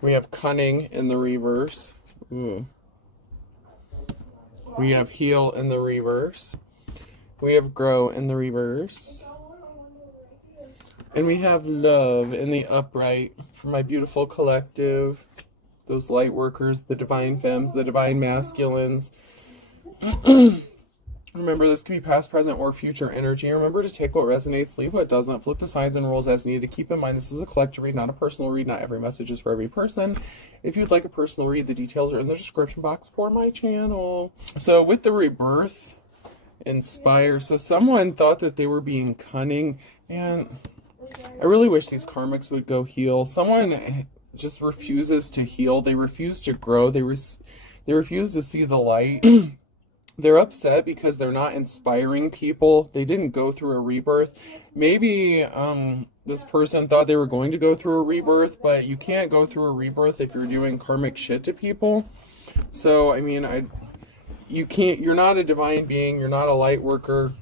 We have cunning in the reverse. Ooh. We have heal in the reverse. We have grow in the reverse. And we have love in the upright for my beautiful collective. Those light workers, the divine femmes, the divine masculines. Remember, this can be past, present, or future energy. Remember to take what resonates, leave what doesn't, flip the signs and rules as needed. Keep in mind, this is a collective read, not a personal read. Not every message is for every person. If you'd like a personal read, the details are in the description box for my channel. So with the rebirth, inspire. So someone thought that they were being cunning, and I really wish these karmics would go heal. Someone just refuses to heal. They refuse to grow. They refuse to see the light. They're upset because they're not inspiring people. They didn't go through a rebirth. Maybe this person thought they were going to go through a rebirth, but you can't go through a rebirth if you're doing karmic shit to people. So, I mean, you're not a divine being. You're not a light worker.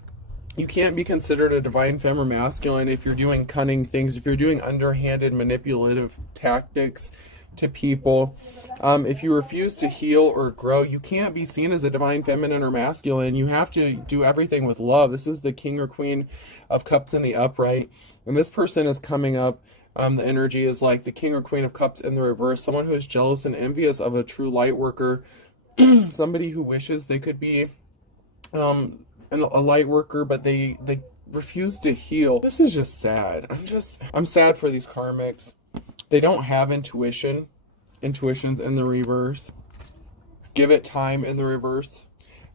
You can't be considered a divine femme or masculine if you're doing cunning things, if you're doing underhanded manipulative tactics to people. If you refuse to heal or grow, you can't be seen as a divine feminine or masculine. You have to do everything with love. This is the King or Queen of Cups in the upright. And this person is coming up. The energy is like the King or Queen of Cups in the reverse. Someone who is jealous and envious of a true light worker. Somebody who wishes they could be a light worker, but they refuse to heal. This is just sad. I'm sad for these karmics. They don't have intuition. Intuition's in the reverse. Give it time in the reverse.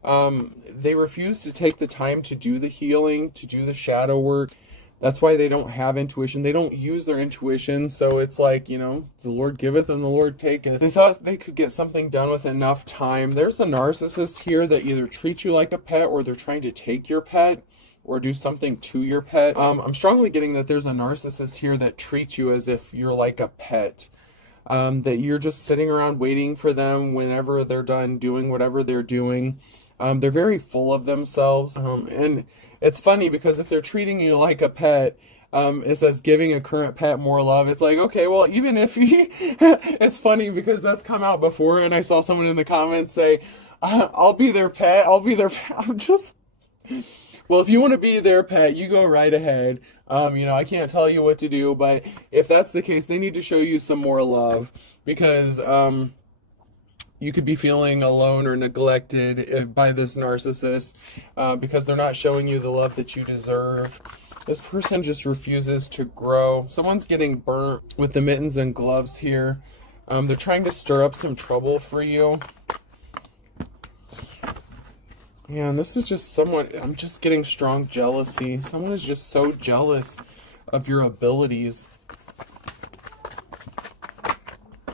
They refuse to take the time to do the healing, to do the shadow work. That's why they don't have intuition. They don't use their intuition. So it's like, you know, the Lord giveth and the Lord taketh. They thought they could get something done with enough time. There's a narcissist here that either treats you like a pet, or they're trying to take your pet or do something to your pet. I'm strongly getting that there's a narcissist here that treats you as if you're like a pet. That you're just sitting around waiting for them whenever they're done doing whatever they're doing. They're very full of themselves. And it's funny because if they're treating you like a pet, it says giving a current pet more love. It's like, okay, well, even if it's funny because that's come out before, and I saw someone in the comments say, I'll be their pet. I'll be their pet. I'm just... Well, if you want to be their pet, you go right ahead. You know, I can't tell you what to do, but if that's the case, they need to show you some more love, because you could be feeling alone or neglected by this narcissist because they're not showing you the love that you deserve. This person just refuses to grow. Someone's getting burnt with the mittens and gloves here. They're trying to stir up some trouble for you. Yeah, and this is just someone, I'm just getting strong jealousy. Someone is just so jealous of your abilities,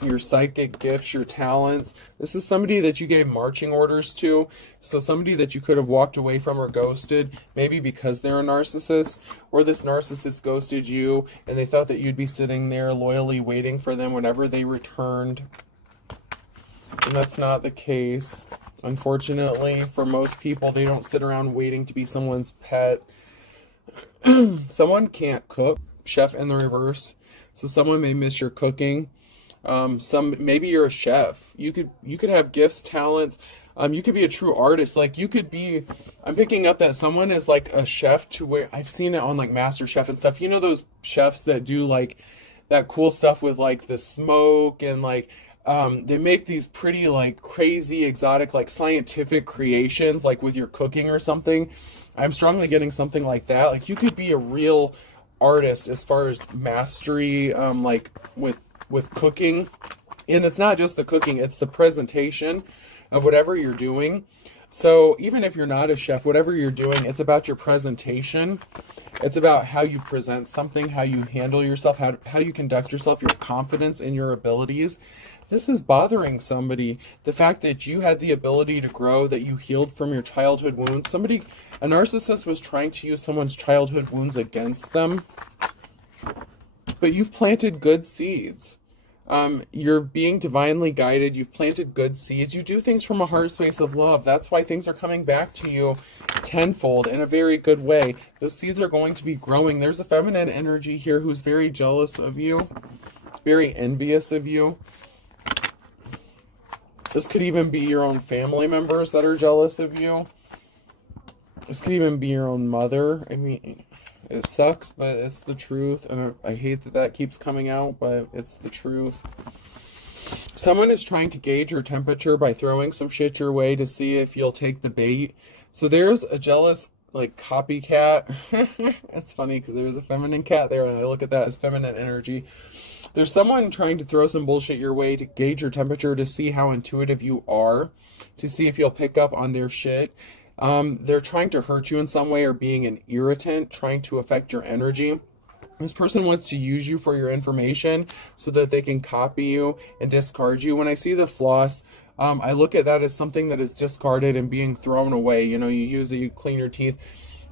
your psychic gifts, your talents. This is somebody that you gave marching orders to. So somebody that you could have walked away from or ghosted, maybe because they're a narcissist, or this narcissist ghosted you and they thought that you'd be sitting there loyally waiting for them whenever they returned. And that's not the case. Unfortunately, for most people, they don't sit around waiting to be someone's pet. Someone can't cook. Chef in the reverse. So someone may miss your cooking. Maybe you're a chef. You could have gifts, talents. You could be a true artist. Like, you could be... I'm picking up that someone is like a chef to where... I've seen it on like Master Chef and stuff. You know those chefs that do like that cool stuff with like the smoke and like... they make these pretty, like, crazy, exotic, like, scientific creations, like, with your cooking or something. I'm strongly getting something like that. Like, you could be a real artist as far as mastery, like, with cooking. And it's not just the cooking, it's the presentation of whatever you're doing. So, even if you're not a chef, whatever you're doing, it's about your presentation. It's about how you present something, how you handle yourself, how you conduct yourself, your confidence in your abilities. This is bothering somebody. The fact that you had the ability to grow, that you healed from your childhood wounds. A narcissist was trying to use someone's childhood wounds against them. But you've planted good seeds. You're being divinely guided. You've planted good seeds. You do things from a heart space of love. That's why things are coming back to you tenfold in a very good way. Those seeds are going to be growing. There's a feminine energy here who's very jealous of you. very envious of you. This could even be your own family members that are jealous of you. This could even be your own mother. I mean, it sucks, but it's the truth. And I hate that that keeps coming out, but it's the truth. Someone is trying to gauge your temperature by throwing some shit your way to see if you'll take the bait. So there's a jealous, like, copycat. It's funny because there's a feminine cat there, and I look at that as feminine energy. There's someone trying to throw some bullshit your way to gauge your temperature, to see how intuitive you are, to see if you'll pick up on their shit. They're trying to hurt you in some way, or being an irritant, trying to affect your energy. This person wants to use you for your information so that they can copy you and discard you. When I see the floss, I look at that as something that is discarded and being thrown away. You know, you use it, you clean your teeth.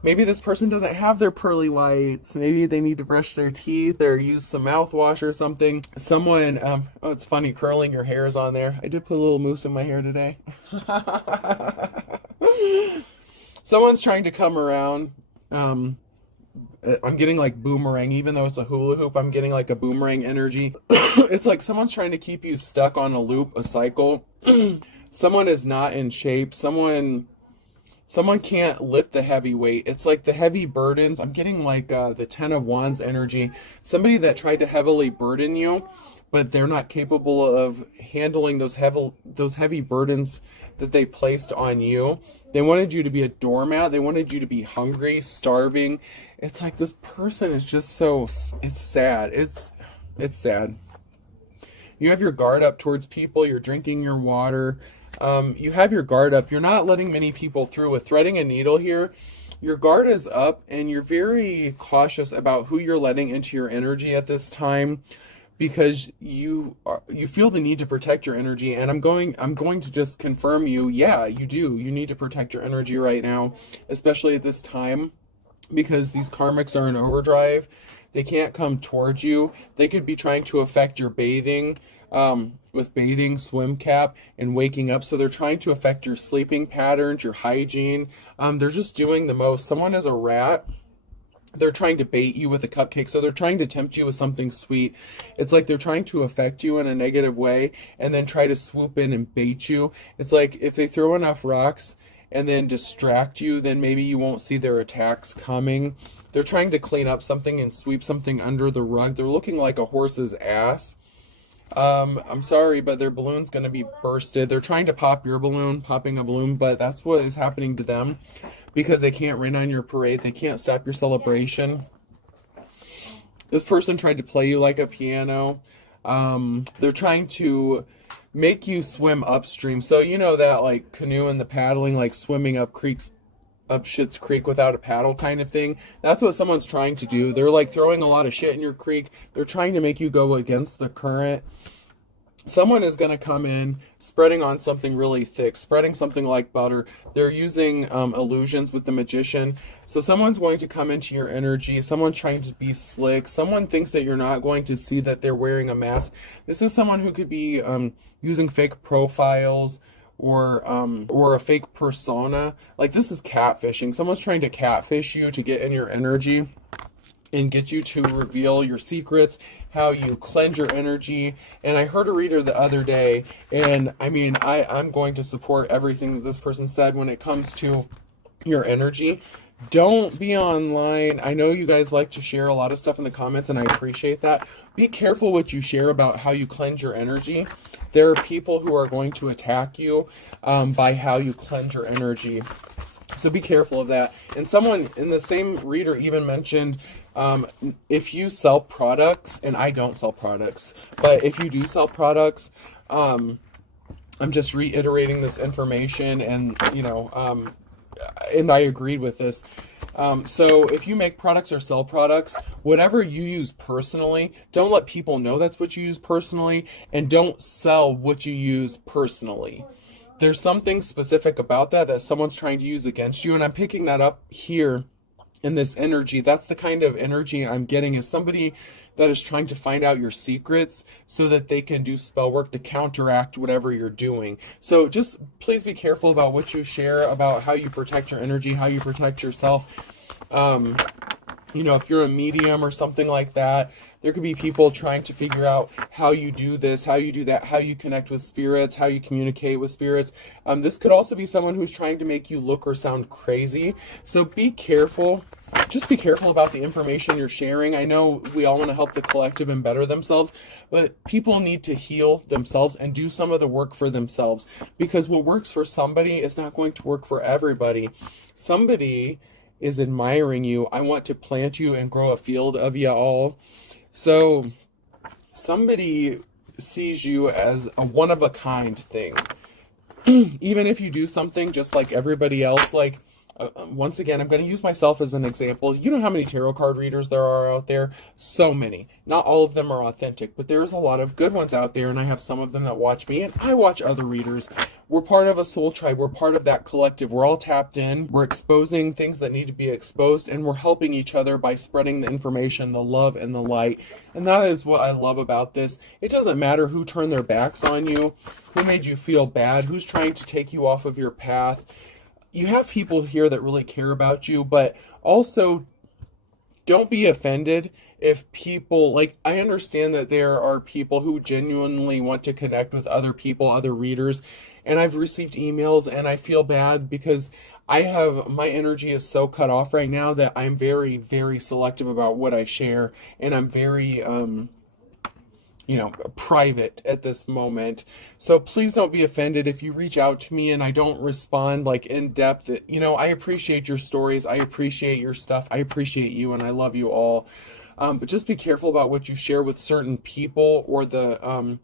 Maybe this person doesn't have their pearly whites. Maybe they need to brush their teeth or use some mouthwash or something. Someone, oh, it's funny, curling your hair is on there. I did put a little mousse in my hair today. Someone's trying to come around. I'm getting like boomerang, even though it's a hula hoop, I'm getting like a boomerang energy. It's like someone's trying to keep you stuck on a loop, a cycle. Someone is not in shape. Someone can't lift the heavy weight. It's like the heavy burdens. I'm getting like the 10 of Wands energy. Somebody that tried to heavily burden you, but they're not capable of handling those heavy burdens that they placed on you. They wanted you to be a doormat. They wanted you to be hungry, starving. It's like this person is just so, it's sad. It's sad. You have your guard up towards people. You're drinking your water. You have your guard up. You're not letting many people through. With threading a needle here, your guard is up, and you're very cautious about who you're letting into your energy at this time, because you feel the need to protect your energy. And I'm going to just confirm you. Yeah, you do. You need to protect your energy right now, especially at this time, because these karmics are in overdrive. They can't come towards you. They could be trying to affect your bathing, with bathing, swim cap, and waking up. So they're trying to affect your sleeping patterns, your hygiene. They're just doing the most. Someone is a rat. They're trying to bait you with a cupcake. So they're trying to tempt you with something sweet. It's like they're trying to affect you in a negative way and then try to swoop in and bait you. It's like if they throw enough rocks and then distract you, then maybe you won't see their attacks coming. They're trying to clean up something and sweep something under the rug. They're looking like a horse's ass. I'm sorry, but their balloon's going to be bursted. They're trying to pop your balloon, popping a balloon, but that's what is happening to them, because they can't rain on your parade. They can't stop your celebration. This person tried to play you like a piano. They're trying to make you swim upstream. So you know that like canoe and the paddling, like swimming up creeks, up Schitt's Creek without a paddle kind of thing. That's what someone's trying to do. They're like throwing a lot of shit in your creek. They're trying to make you go against the current. Someone is going to come in spreading on something really thick, spreading something like butter. They're using illusions with the magician. So someone's going to come into your energy. Someone's trying to be slick. Someone thinks that you're not going to see that they're wearing a mask. This is someone who could be using fake profiles, or a fake persona. Like, this is catfishing. Someone's trying to catfish you to get in your energy and get you to reveal your secrets, how you cleanse your energy. And I heard a reader the other day, and I mean, I'm going to support everything that this person said when it comes to your energy. Don't be online. I know you guys like to share a lot of stuff in the comments, and I appreciate that. Be careful what you share about how you cleanse your energy. There are people who are going to attack you by how you cleanse your energy. So be careful of that. And someone in the same reader even mentioned, if you sell products, and I don't sell products, but if you do sell products, I'm just reiterating this information, and you know, and I agreed with this. So if you make products or sell products, whatever you use personally, don't let people know that's what you use personally, and don't sell what you use personally. There's something specific about that someone's trying to use against you, and I'm picking that up here in this energy. That's the kind of energy I'm getting, is somebody that is trying to find out your secrets so that they can do spell work to counteract whatever you're doing. So just please be careful about what you share, about how you protect your energy, how you protect yourself. You know, if you're a medium or something like that, There could be people trying to figure out how you do this, how you do that, how you connect with spirits, how you communicate with spirits. This could also be someone who's trying to make you look or sound crazy. So be careful. Just be careful about the information you're sharing. I know we all want to help the collective and better themselves, but people need to heal themselves and do some of the work for themselves, because what works for somebody is not going to work for everybody. Somebody is admiring you. I want to plant you and grow a field of you all. So somebody sees you as a one-of-a-kind thing. Even if you do something just like everybody else, like, once again, I'm going to use myself as an example. You know how many tarot card readers there are out there? So many. Not all of them are authentic, but there's a lot of good ones out there, and I have some of them that watch me, and I watch other readers. We're part of a soul tribe. We're part of that collective. We're all tapped in. We're exposing things that need to be exposed, and we're helping each other by spreading the information, the love, and the light. And that is what I love about this. It doesn't matter who turned their backs on you, who made you feel bad, who's trying to take you off of your path. You have people here that really care about you, but also don't be offended if people, like, I understand that there are people who genuinely want to connect with other people, other readers, and I've received emails and I feel bad because my energy is so cut off right now that I'm very, very selective about what I share, and I'm very, private at this moment. So please don't be offended if you reach out to me and I don't respond like in depth. I appreciate your stories. I appreciate your stuff. I appreciate you, and I love you all. But just be careful about what you share with certain people, or the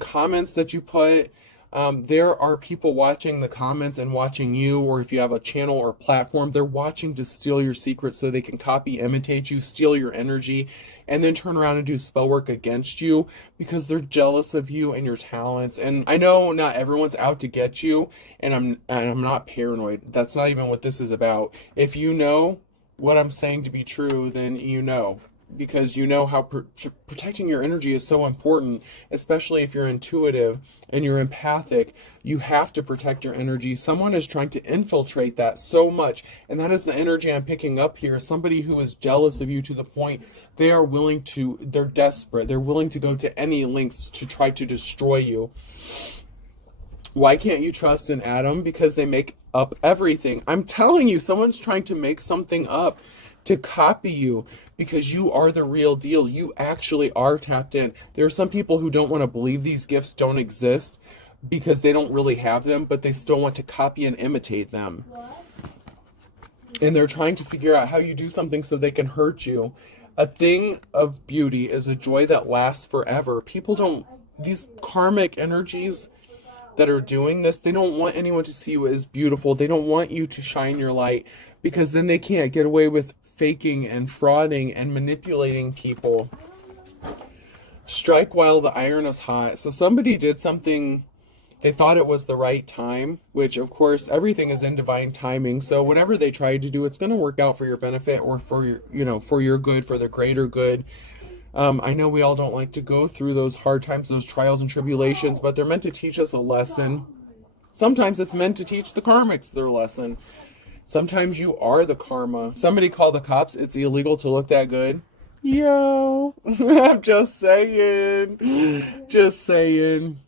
comments that you put. There are people watching the comments and watching you, or if you have a channel or platform, they're watching to steal your secrets so they can copy, imitate you, steal your energy, and then turn around and do spell work against you because they're jealous of you and your talents. And I know not everyone's out to get you, and I'm not paranoid. That's not even what this is about. If you know what I'm saying to be true, then you know. Because you know how protecting your energy is so important, especially if you're intuitive and you're empathic. You have to protect your energy. Someone is trying to infiltrate that so much, and that is the energy I'm picking up here. Somebody who is jealous of you to the point they're desperate. They're willing to go to any lengths to try to destroy you. Why can't you trust an atom? Because they make up everything. I'm telling you, someone's trying to make something up to copy you, because you are the real deal. You actually are tapped in. There are some people who don't want to believe these gifts don't exist because they don't really have them, but they still want to copy and imitate them. And they're trying to figure out how you do something so they can hurt you. A thing of beauty is a joy that lasts forever. These karmic energies that are doing this, they don't want anyone to see you as beautiful. They don't want you to shine your light, because then they can't get away with faking and frauding and manipulating people. Strike while the iron is hot. So somebody did something, they thought it was the right time, which of course everything is in divine timing. So whatever they tried to do, it's going to work out for your benefit, or for your good, for the greater good. I know we all don't like to go through those hard times, those trials and tribulations, but they're meant to teach us a lesson. Sometimes it's meant to teach the karmics their lesson. Sometimes you are the karma. Somebody called the cops. It's illegal to look that good. Yo, I'm just saying. Just saying.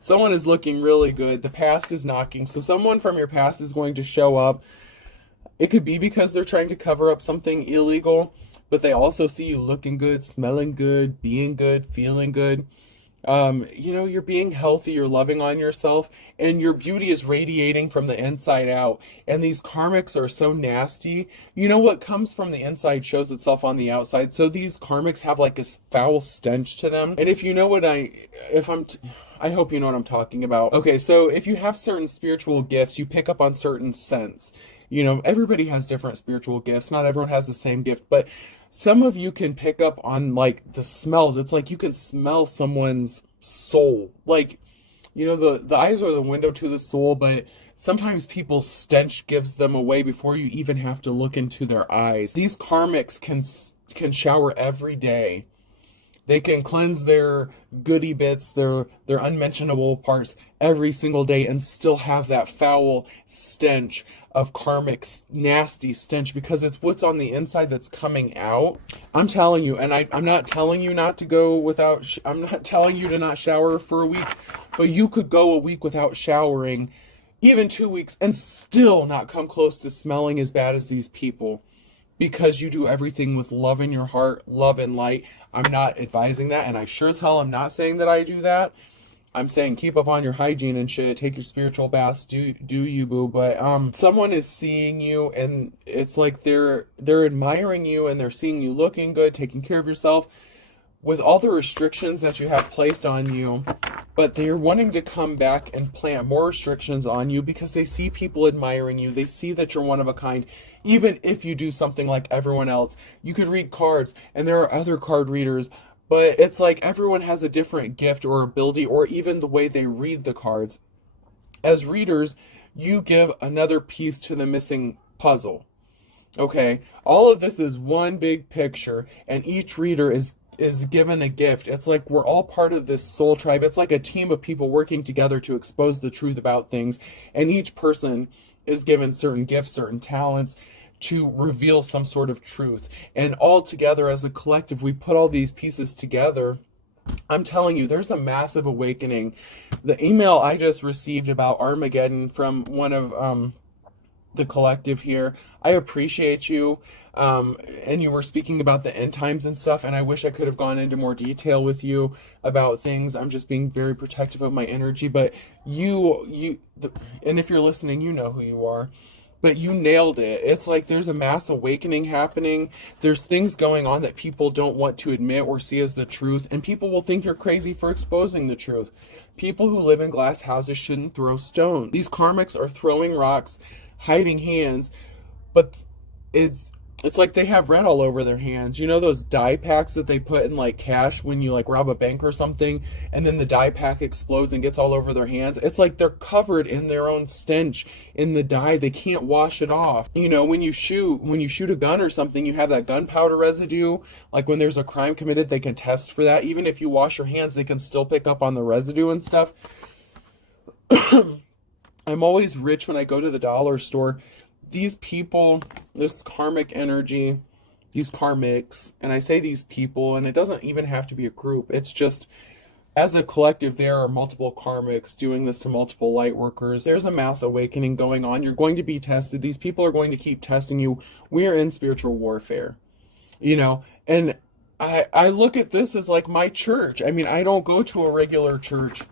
Someone is looking really good. The past is knocking. So someone from your past is going to show up. It could be because they're trying to cover up something illegal, but they also see you looking good, smelling good, being good, feeling good. You're being healthy, you're loving on yourself, and your beauty is radiating from the inside out. And these karmics are so nasty. What comes from the inside shows itself on the outside. So these karmics have like a foul stench to them. And if you know what I hope you know what I'm talking about. Okay, so if you have certain spiritual gifts, you pick up on certain scents. Everybody has different spiritual gifts. Not everyone has the same gift, but some of you can pick up on like the smells. It's like you can smell someone's soul. Like, the eyes are the window to the soul, but sometimes people's stench gives them away before you even have to look into their eyes. These karmics can shower every day. They can cleanse their goody bits, their unmentionable parts every single day and still have that foul stench of karmic nasty stench, because it's what's on the inside that's coming out. I'm telling you, and I'm not telling you not to go without, I'm not telling you to not shower for a week, but you could go a week without showering, even 2 weeks, and still not come close to smelling as bad as these people, because you do everything with love in your heart, love and light. I'm not advising that, and I sure as hell am not saying that I do that. I'm saying keep up on your hygiene and shit, take your spiritual baths, do you, boo. But someone is seeing you, and it's like they're admiring you, and they're seeing you looking good, taking care of yourself with all the restrictions that you have placed on you, but they're wanting to come back and plant more restrictions on you because they see people admiring you. They see that you're one of a kind. Even if you do something like everyone else, you could read cards, and there are other card readers, but it's like everyone has a different gift or ability, or even the way they read the cards. As readers, you give another piece to the missing puzzle. Okay? All of this is one big picture, and each reader is given a gift. It's like we're all part of this soul tribe. It's like a team of people working together to expose the truth about things, and each person is given certain gifts, certain talents to reveal some sort of truth. And all together as a collective, we put all these pieces together. I'm telling you, there's a massive awakening. The email I just received about Armageddon from one of the collective here, I appreciate you. And you were speaking about the end times and stuff, and I wish I could have gone into more detail with you about things. I'm just being very protective of my energy, but and if you're listening, you know who you are. But you nailed it. It's like there's a mass awakening happening. There's things going on that people don't want to admit or see as the truth, and people will think you're crazy for exposing the truth. People who live in glass houses shouldn't throw stones. These karmics are throwing rocks, hiding hands, but it's like they have red all over their hands. You know those dye packs that they put in like cash when you like rob a bank or something, and then the dye pack explodes and gets all over their hands? It's like they're covered in their own stench in the dye. They can't wash it off. You know, when you shoot a gun or something, you have that gunpowder residue. Like when there's a crime committed, they can test for that. Even if you wash your hands, they can still pick up on the residue and stuff. I'm always rich when I go to the dollar store. These people, this karmic energy, these karmics, and I say these people, and it doesn't even have to be a group. It's just, as a collective, there are multiple karmics doing this to multiple light workers. There's a mass awakening going on. You're going to be tested. These people are going to keep testing you. We're in spiritual warfare, you know, and I look at this as like my church. I mean, I don't go to a regular church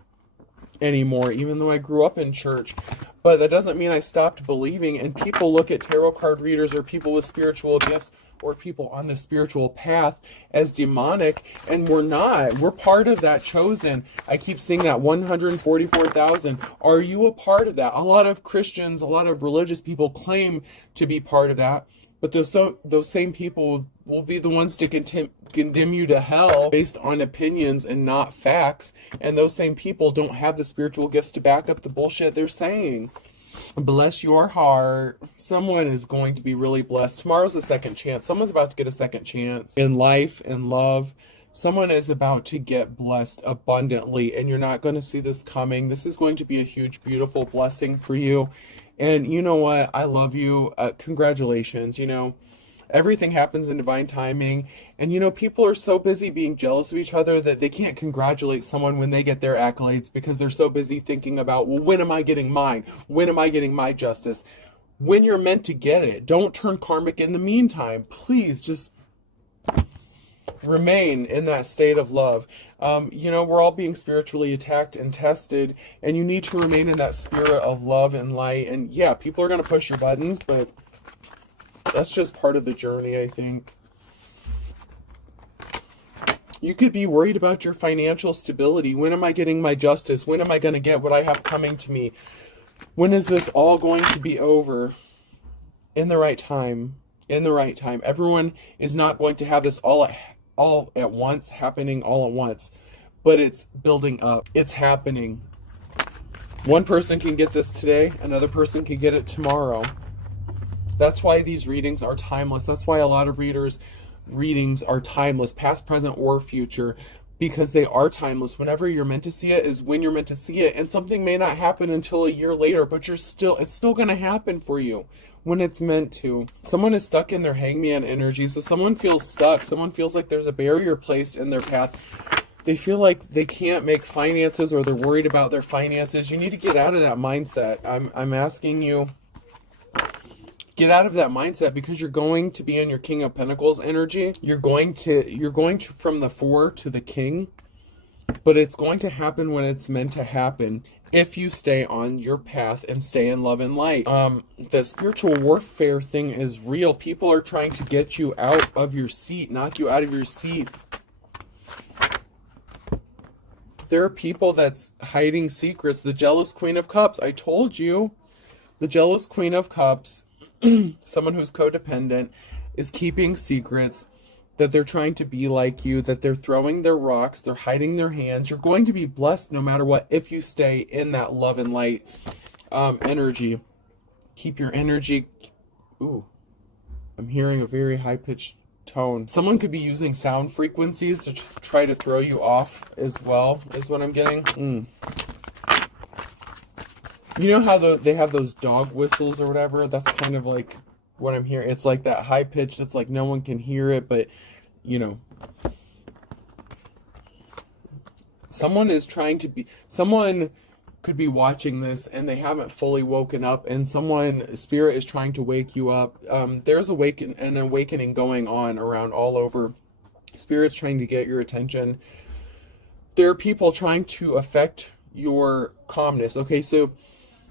anymore, even though I grew up in church. But that doesn't mean I stopped believing. And people look at tarot card readers or people with spiritual gifts or people on the spiritual path as demonic, and we're not. We're part of that chosen. I keep seeing that 144,000. Are you a part of that? A lot of Christians, a lot of religious people claim to be part of that, but those same people will be the ones to condemn you to hell based on opinions and not facts. And those same people don't have the spiritual gifts to back up the bullshit they're saying. Bless your heart. Someone is going to be really blessed. Tomorrow's a second chance. Someone's about to get a second chance in life and love. Someone is about to get blessed abundantly, and you're not going to see this coming. This is going to be a huge, beautiful blessing for you. And you know what? I love you. Congratulations. You know, everything happens in divine timing. And, you know, people are so busy being jealous of each other that they can't congratulate someone when they get their accolades because they're so busy thinking about, well, when am I getting mine? When am I getting my justice? When you're meant to get it. Don't turn karmic in the meantime. Please just remain in that state of love. You know, we're all being spiritually attacked and tested, and you need to remain in that spirit of love and light. And yeah, people are going to push your buttons, but that's just part of the journey, I think. You could be worried about your financial stability. When am I getting my justice? When am I going to get what I have coming to me? When is this all going to be over? In the right time. In the right time. Everyone is not going to have this all at once, happening all at once. But it's building up. It's happening. One person can get this today. Another person can get it tomorrow. That's why these readings are timeless. That's why a lot of readers readings are timeless, past, present, or future, because they are timeless. Whenever you're meant to see it is when you're meant to see it, and something may not happen until a year later, but it's still going to happen for you when it's meant to. Someone is stuck in their hangman energy, so someone feels stuck. Someone feels like there's a barrier placed in their path. They feel like they can't make finances, or they're worried about their finances. You need to get out of that mindset. I'm asking you, get out of that mindset, because you're going to be in your King of Pentacles energy. You're going to from the 4 to the King, but it's going to happen when it's meant to happen if you stay on your path and stay in love and light. The spiritual warfare thing is real. People are trying to get you out of your seat, knock you out of your seat. There are people that's hiding secrets. The jealous Queen of Cups, I told you, the jealous Queen of Cups, someone who's codependent, is keeping secrets, that they're trying to be like you, that they're throwing their rocks, they're hiding their hands. You're going to be blessed no matter what if you stay in that love and light energy. Keep your energy. Ooh, I'm hearing a very high-pitched tone. Someone could be using sound frequencies to try to throw you off as well, is what I'm getting. You know how they have those dog whistles or whatever? That's kind of like what I'm hearing. It's like that high pitch that's like no one can hear it, but you know, someone could be watching this and they haven't fully woken up, and spirit is trying to wake you up. There's an awakening going on around all over. Spirit's trying to get your attention. There are people trying to affect your calmness. Okay, so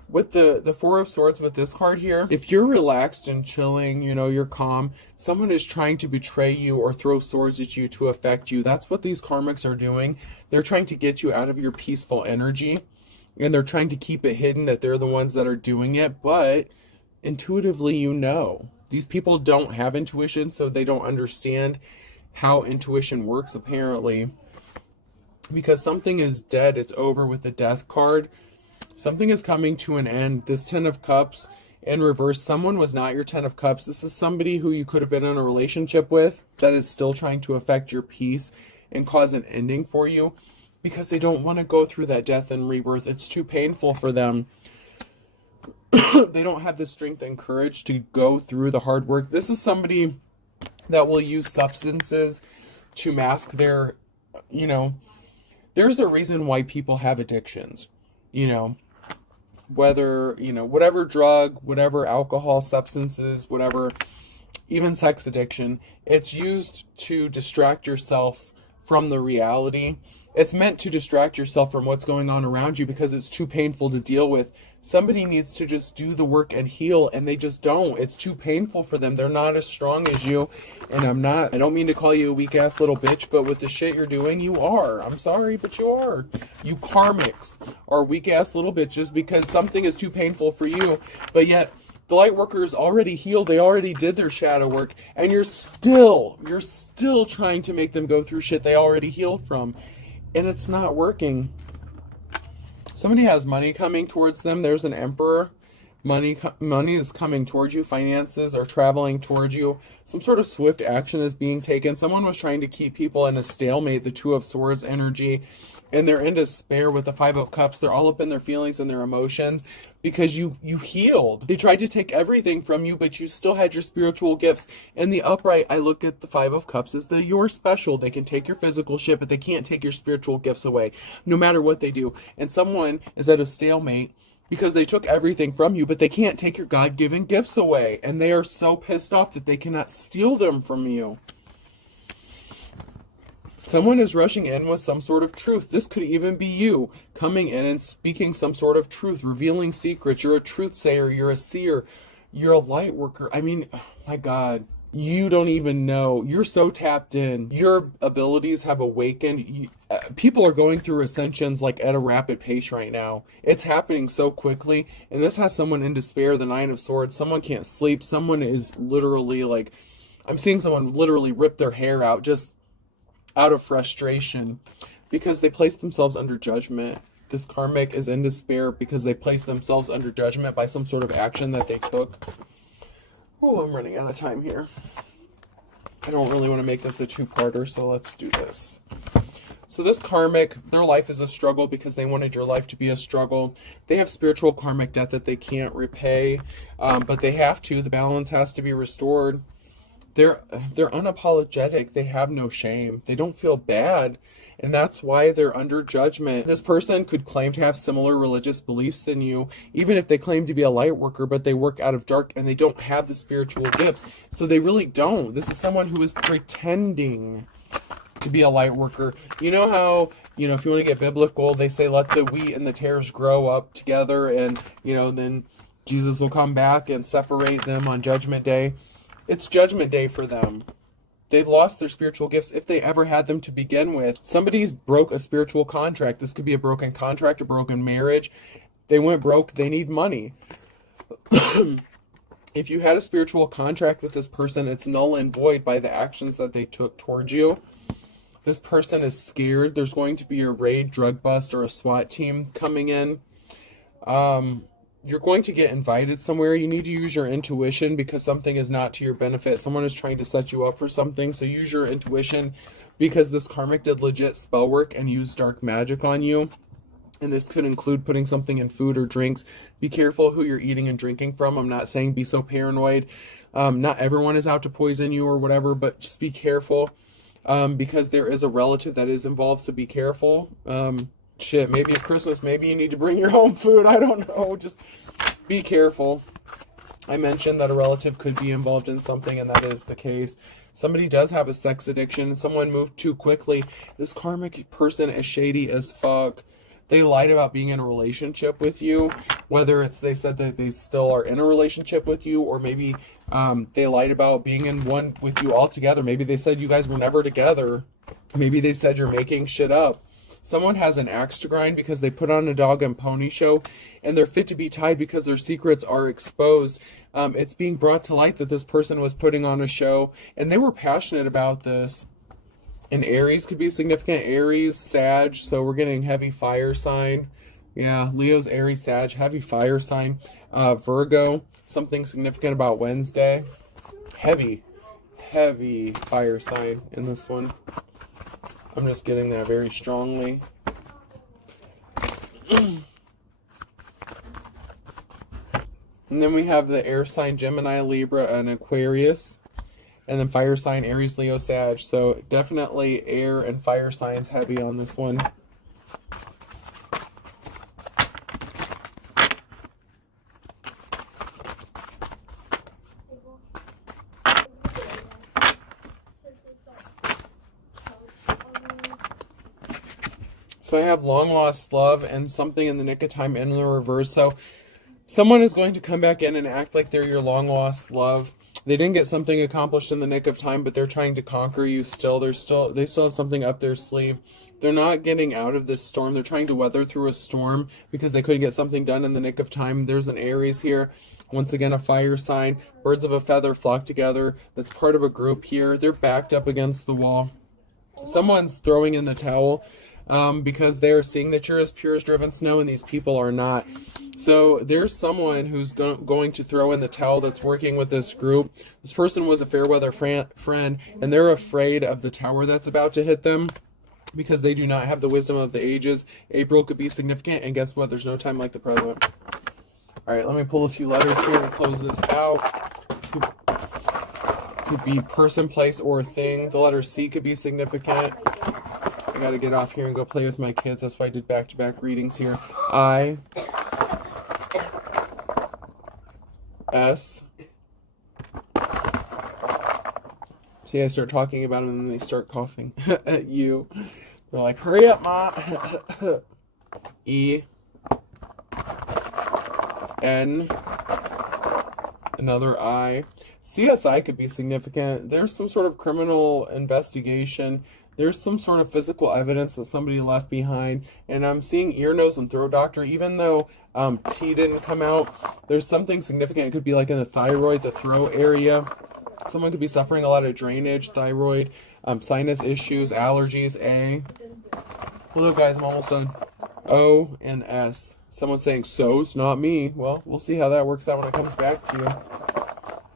with the 4 of Swords with this card here, if you're relaxed and chilling, you know, you're calm, someone is trying to betray you or throw swords at you to affect you. That's what these karmics are doing. They're trying to get you out of your peaceful energy, and they're trying to keep it hidden that they're the ones that are doing it, but intuitively you know. These people don't have intuition, so they don't understand how intuition works, apparently. Because something is dead, it's over with the Death card. Something is coming to an end. This 10 of Cups in reverse, someone was not your 10 of Cups. This is somebody who you could have been in a relationship with that is still trying to affect your peace and cause an ending for you, because they don't want to go through that death and rebirth. It's too painful for them. They don't have the strength and courage to go through the hard work. This is somebody that will use substances to mask their, you know, there's a reason why people have addictions, you know, whether, you know, whatever drug, whatever alcohol, substances, whatever, even sex addiction, it's used to distract yourself from the reality. It's meant to distract yourself from what's going on around you because it's too painful to deal with. Somebody needs to just do the work and heal, and they just don't. It's too painful for them. They're not as strong as you, and I don't mean to call you a weak-ass little bitch, but with the shit you're doing, you are. I'm sorry, but you are. You karmics are weak-ass little bitches because something is too painful for you, but yet the light workers already healed. They already did their shadow work, and you're still trying to make them go through shit they already healed from, and it's not working. Somebody has money coming towards them. There's an Emperor. Money is coming towards you. Finances are traveling towards you. Some sort of swift action is being taken. Someone was trying to keep people in a stalemate, the 2 of Swords energy, and they're in despair with the 5 of Cups. They're all up in their feelings and their emotions because you healed. They tried to take everything from you, but you still had your spiritual gifts. In the upright, I look at the 5 of Cups as you're special. They can take your physical shit, but they can't take your spiritual gifts away, no matter what they do. And someone is at a stalemate because they took everything from you, but they can't take your God-given gifts away. And they are so pissed off that they cannot steal them from you. Someone is rushing in with some sort of truth. This could even be you coming in and speaking some sort of truth, revealing secrets. You're a truth sayer. You're a seer. You're a light worker. I mean, oh my God, you don't even know. You're so tapped in. Your abilities have awakened. People are going through ascensions like at a rapid pace right now. It's happening so quickly. And this has someone in despair, the 9 of Swords. Someone can't sleep. Someone is literally like, I'm seeing someone literally rip their hair out just out of frustration because they place themselves under judgment. This karmic is in despair because they place themselves under judgment by some sort of action that they took. Oh, I'm running out of time here. I don't really want to make this a two-parter, so let's do this. So this karmic, their life is a struggle because they wanted your life to be a struggle. They have spiritual karmic debt that they can't repay, but they have to. The balance has to be restored. They're unapologetic. They have no shame. They don't feel bad, and that's why they're under judgment. This person could claim to have similar religious beliefs than you, even if they claim to be a light worker, but they work out of dark and they don't have the spiritual gifts. So they really don't. This is someone who is pretending to be a light worker. You know how, if you want to get biblical, they say let the wheat and the tares grow up together, and then Jesus will come back and separate them on Judgment Day. It's Judgment Day for them. They've lost their spiritual gifts if they ever had them to begin with. Somebody's broke a spiritual contract. This could be a broken contract, a broken marriage. They went broke. They need money. If you had a spiritual contract with this person, it's null and void by the actions that they took towards you. This person is scared. There's going to be a raid, drug bust, or a SWAT team coming in. You're going to get invited somewhere. You need to use your intuition because something is not to your benefit. Someone is trying to set you up for something, so use your intuition because this karmic did legit spell work and used dark magic on you. And this could include putting something in food or drinks. Be careful who you're eating and drinking from. I'm not saying be so paranoid. Not everyone is out to poison you or whatever, but just be careful. Because there is a relative that is involved, so be careful. Maybe at Christmas, maybe you need to bring your own food. I don't know. Just be careful. I mentioned that a relative could be involved in something, and that is the case. Somebody does have a sex addiction. Someone moved too quickly. This karmic person is shady as fuck. They lied about being in a relationship with you, whether it's they said that they still are in a relationship with you, or maybe they lied about being in one with you altogether. Maybe they said you guys were never together. Maybe they said you're making shit up. Someone has an axe to grind because they put on a dog and pony show, and they're fit to be tied because their secrets are exposed. It's being brought to light that this person was putting on a show, and they were passionate about this. And Aries could be significant. Aries, Sag, so we're getting heavy fire sign. Yeah, Leo's Aries, Sag, heavy fire sign. Virgo, something significant about Wednesday. Heavy fire sign in this one. I'm just getting that very strongly. And then we have the air sign Gemini, Libra, and Aquarius. And then fire sign Aries, Leo, Sag. So definitely air and fire signs heavy on this one. So I have long lost love and something in the nick of time in the reverse. So someone is going to come back in and act like they're your long lost love. They didn't get something accomplished in the nick of time, but they're trying to conquer you still. They still have something up their sleeve. They're not getting out of this storm. They're trying to weather through a storm because they couldn't get something done in the nick of time. There's an Aries here. Once again, a fire sign. Birds of a feather flock together. That's part of a group here. They're backed up against the wall. Someone's throwing in the towel because they're seeing that you're as pure as driven snow and these people are not. So there's someone who's going to throw in the towel that's working with this group. This person was a fair weather friend, and they're afraid of the tower that's about to hit them because they do not have the wisdom of the ages. April could be significant, and guess what? There's no time like the present. All right, let me pull a few letters here and close this out. Could be person, place, or thing. The letter C could be significant. I got to get off here and go play with my kids. That's why I did back-to-back readings here. I... S. See, I start talking about them and then they start coughing at you. They're like, hurry up, Ma. E. N. Another I. CSI could be significant. There's some sort of criminal investigation. There's some sort of physical evidence that somebody left behind. And I'm seeing ear, nose, and throat doctor. Even though T didn't come out, there's something significant. It could be like in the thyroid, the throat area. Someone could be suffering a lot of drainage, thyroid, sinus issues, allergies. A. Hold up, guys. I'm almost done. O and S. Someone's saying, so it's not me. Well, we'll see how that works out when it comes back to you.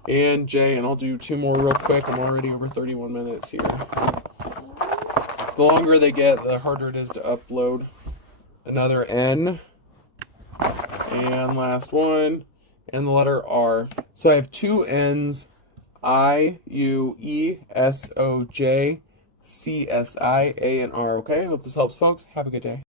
and J, and I'll do 2 more real quick. I'm already over 31 minutes here. The longer they get, the harder it is to upload. Another N, and last one, and the letter R. So I have 2 N's, I, U, E, S, O, J, C, S, I, A, and R, okay? Hope this helps, folks. Have a good day.